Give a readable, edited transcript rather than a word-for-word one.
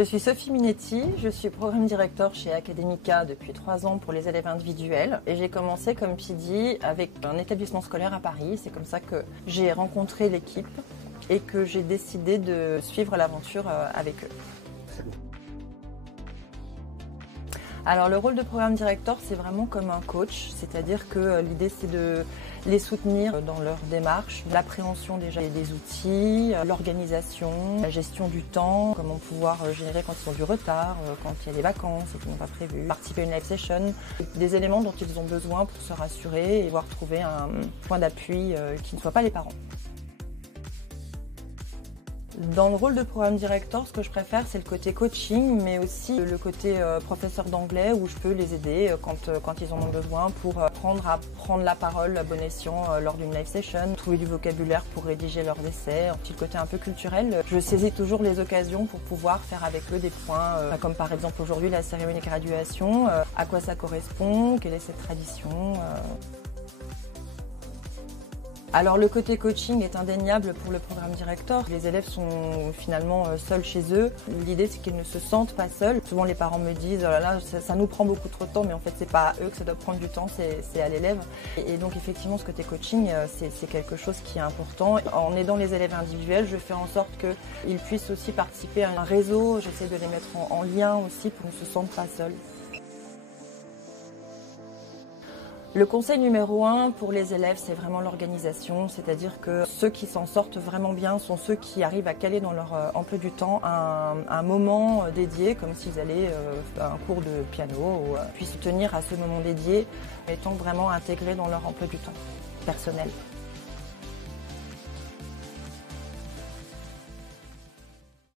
Je suis Sophie Minetti, je suis programme directeur chez Academica depuis 3 ans pour les élèves individuels et j'ai commencé comme PD avec un établissement scolaire à Paris. C'est comme ça que j'ai rencontré l'équipe et que j'ai décidé de suivre l'aventure avec eux. Alors le rôle de programme directeur, c'est vraiment comme un coach, c'est-à-dire que l'idée c'est de les soutenir dans leur démarche, l'appréhension déjà des outils, l'organisation, la gestion du temps, comment pouvoir générer quand ils ont du retard, quand il y a des vacances et qu'ils n'ont pas prévu, participer à une live session, des éléments dont ils ont besoin pour se rassurer et pouvoir trouver un point d'appui qui ne soit pas les parents. Dans le rôle de programme directeur, ce que je préfère, c'est le côté coaching, mais aussi le côté professeur d'anglais où je peux les aider quand ils en ont besoin pour apprendre à prendre la parole à bon escient lors d'une live session, trouver du vocabulaire pour rédiger leurs essais, un petit côté un peu culturel. Je saisis toujours les occasions pour pouvoir faire avec eux des points, comme par exemple aujourd'hui la cérémonie de graduation, à quoi ça correspond, quelle est cette tradition. Alors le côté coaching est indéniable pour le programme directeur. Les élèves sont finalement seuls chez eux. L'idée c'est qu'ils ne se sentent pas seuls. Souvent les parents me disent oh là là, ça nous prend beaucoup trop de temps, mais en fait c'est pas à eux que ça doit prendre du temps, c'est à l'élève. Et donc effectivement ce côté coaching c'est quelque chose qui est important. En aidant les élèves individuels, je fais en sorte qu'ils puissent aussi participer à un réseau. J'essaie de les mettre en lien aussi pour qu'ils ne se sentent pas seuls. Le conseil numéro 1 pour les élèves, c'est vraiment l'organisation, c'est-à-dire que ceux qui s'en sortent vraiment bien sont ceux qui arrivent à caler dans leur emploi du temps un moment dédié, comme s'ils allaient à un cours de piano, ou puissent se tenir à ce moment dédié, étant vraiment intégrés dans leur emploi du temps personnel.